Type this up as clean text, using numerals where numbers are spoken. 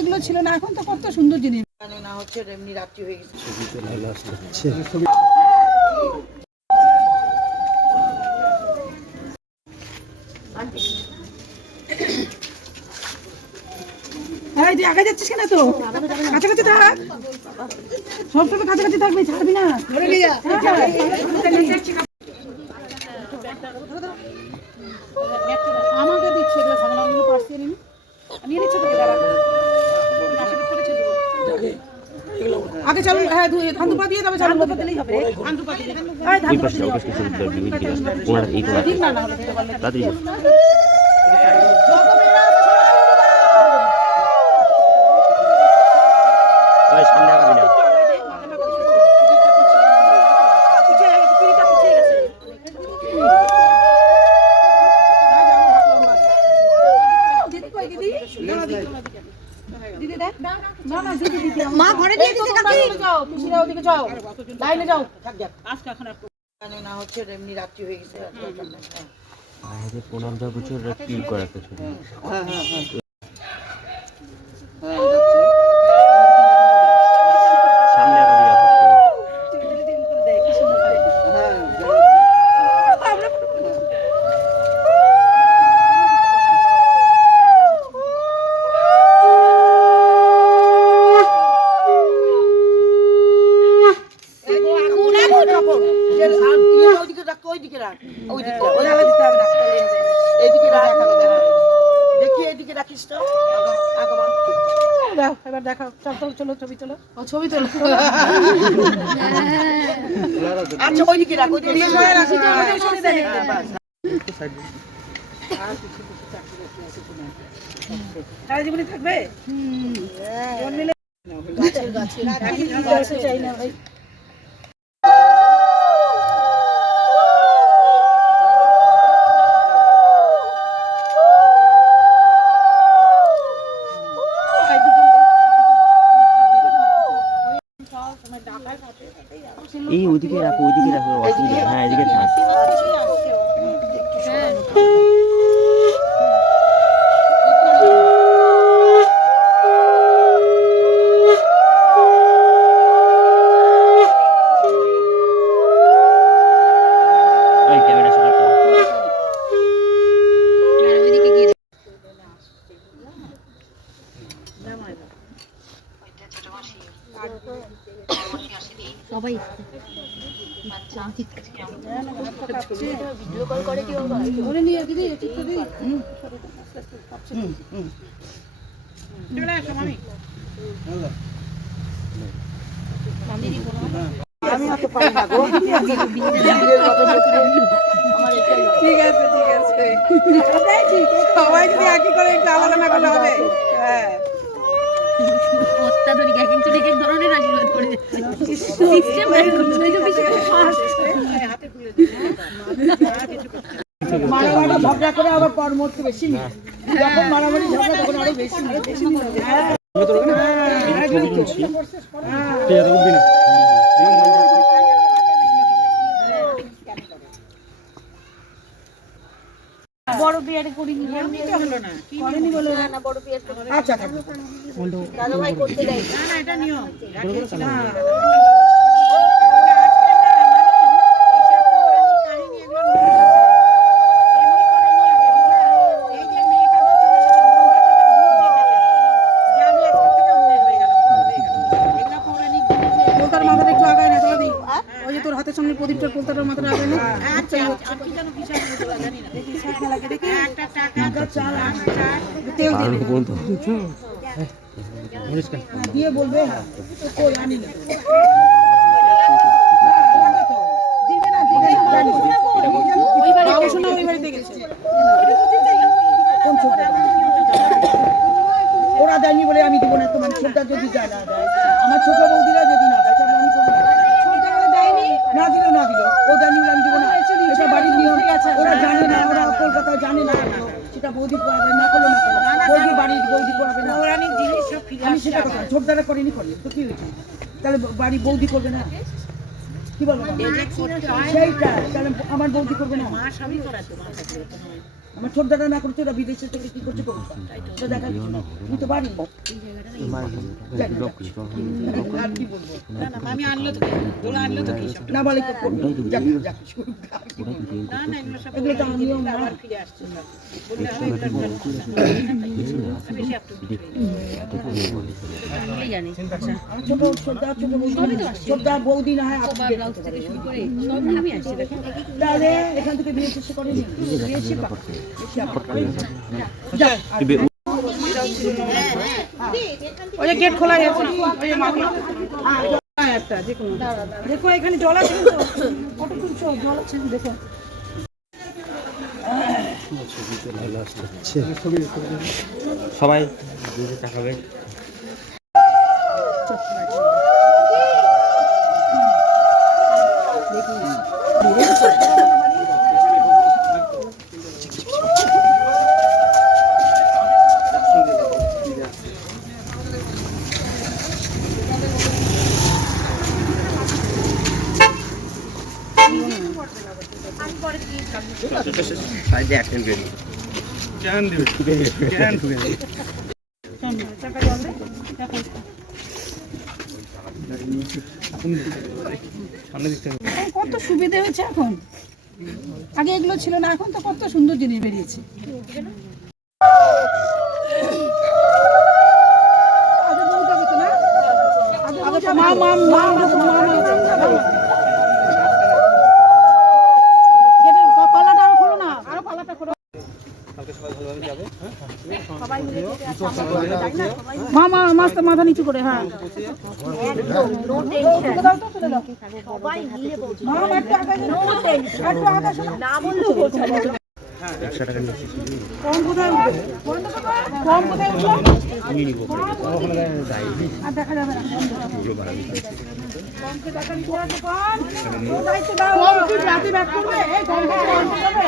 এগুলো ছিল না, এখন তো কত সুন্দর জিনিস না হচ্ছে এমনি রাত্রি হয়ে গেছে। তুই আগে যাচ্ছিস কেন? তো কাছাকাছি থাক, সবসময় কাছাকাছি থাকবি, ছাড়বি না। আমাকে দিচ্ছে এগুলো সামনে পার্সি নিয়ে নিচ্ছে তোকে। আগে চালু, হ্যাঁ ধান দুপা দিয়ে তবে চালু দিলেই হবে। ধান দুপা দিলে ঠিক না, না হলে দিতে পারলে সামনে আগাবি না। মা ঘরে দিয়ে দিতে কাকি যাও, পিসিরা ওদিকে যাও, লাইনে যাও। আজকে এখন না হচ্ছে এমনি রাত্রি হয়ে গেছে। আরে 15 বছর কি করে একটা ছোট। হ্যাঁ হ্যাঁ হ্যাঁ সামনে আগাবি না। এবার দেখাও, চলো ছবি তোলো। ও ছবি তোলো। আচ্ছা ওইদিকে রাখ, ওইদিকে সারা জীবনে থাকবে। গাছে চাই না ভাই। এই ওইদিকে রাখো, ওইদিকে রাখো, অসুবিধা। হ্যাঁ এদিকে থাক। সবাই ভিডিও কল করে কেউ ধরে নিয়ে দিদি চিত্র দিদি। আমি অত পারি না গো। ঠিক আছে ঠিক আছে, সবাই যদি একই করে একটু আলাদা না করলে হবে। হ্যাঁ অত্যাধুনিক এক একজন এক এক ধরনের আশীর্বাদ করে দিচ্ছে। সিস্টেম বের করছে না, বেশি ফাস্ট মারামারি ঝগড়া করে আবার পরমর্শ বেশি নেই। যখন মারামারি ঝগড়া তখন আরো বেশি নেই। বড় বিয়ারে করিনি, হলো না, করেনি বলো না বড় বিয়ার আচ্ছা দাদা ভাই করতে দেয় না, না এটা নিয়ম। প্রদীপটার পোলতাটার মাথাটা আগে না। আচ্ছা আমি জানো হিসাব করে জানি না। দেখি হিসাব লাগে দেখি একটা টাকা চাল আটা তেল দিবে বলতো দিয়ে বলবে তো কই আনি না দিবে না ওই বাড়ি শোনা ওই বাড়িতে গেছে কোন ছোট ওরা দেয়নি বলে আমি দিব না। তোমার ছোটটা যদি যায় না দেয়, আমার ছোট বৌদিরা যদি না দেয় তাহলে আমি করবো না। না দিল না দিল, ও জানি আমি দিব না। এটা বাড়ির নিয়ম, ওরা জানে না, ওরা কলকাতায় জানে না। সেটা বৌদি করাবে না, করলো না করলো, বৌদি বাড়ির বৌদি করাবে না। আমি সেটা কথা ছোটদারা করেনি করি তো কি হয়েছে, তাহলে বাড়ি বৌদি করবে না? কি বলবো সেইটা, তাহলে আমার বৌদি করবে না? আমার ছোটদাটা না করছে, ওরা বিদেশে থেকে কি করছে করুক, সেটা দেখা আমি তো পারি আর কি বলবো আমি আনলো তো ওরা আনলো তো কি না বলে তো করবো। যাক, যাক, করুক। না না এগুলো সব এগুলো তো আমিও না। আবার ফিরে আসছে সব বললে হয় বেশি একটু আনলেই জানি আমার ছোট ছোটদা, ছোট বৌদি, ছোটদা বৌদি না হয় আপনি ব্লাউজ থেকে শুরু করে সব আমি আসছি দেখো তাহলে এখান থেকে বিয়ে শেষ করেনি বিয়ে শেষ ওই যে গেট খোলা আছে ওই যে মাটি একটা যে কোনো দেখো এখানে জল আছে কিন্তু কত তুলছো জল আছে দেখো সবাই দিদি তাকাবে। সাইডে অ্যাটেন্ড করি কত সুবিধা হয়েছে এখন, আগে এগুলো ছিল না, এখন তো কত সুন্দর জিনিস বেরিয়েছে। পাল্লাটা আরো খোলো না, আরো পাল্লাটা খোলো। মামা মাছটা মাথা নিচু করে, হ্যাঁ কম কোথায় উঠবে? কম কোথায় উঠবে? আর দেখা যাবে না। কমকে টাকা নিতে হবে, কম। দায়িত্ব দাও। কম কি রাতে ব্যাক করবে? এই কমকে টাকা নিতে হবে।